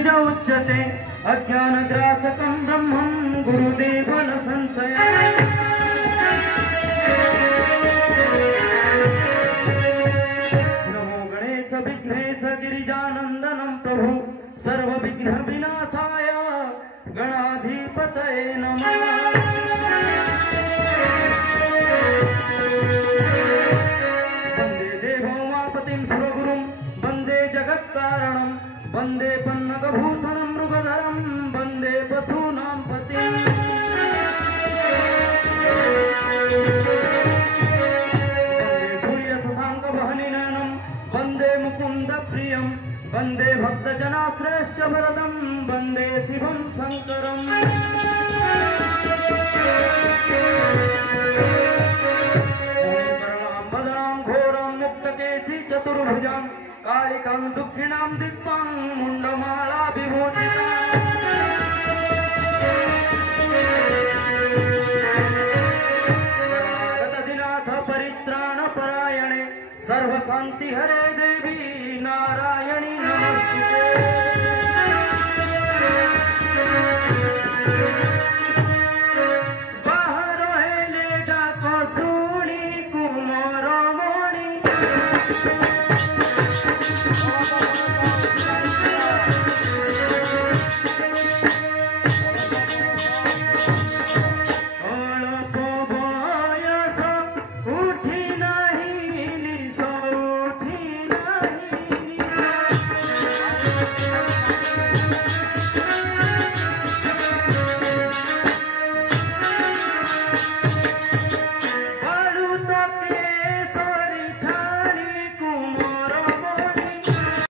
निज उच्यते अज्ञानग्रासकं ब्रह्मं गुरुदेव न संशय। नमो गणेश विघ्नेश गिरिजानन्दनं प्रभु सर्वविघ्न विनाशाय गणाधिपतये नमः। वन्दे देवोमापतिं सुरगुरुं वन्दे जगत्कारणं वन्दे पन्नगभूषणं मृगधरं वन्दे पशूनां पतिम्। वन्दे सूर्यशशाङ्कवहनिनयनं वन्दे मुकुन्दप्रियं वन्दे भक्तजनाश्रेष्ठभरतं वन्दे शिवं शङ्करम्। करणां बदनां घोरां मुक्तकेशी चतुर्भुजां कालिकां दुःखिनां दिक्पां मुण्डमाला विभूषिताम्।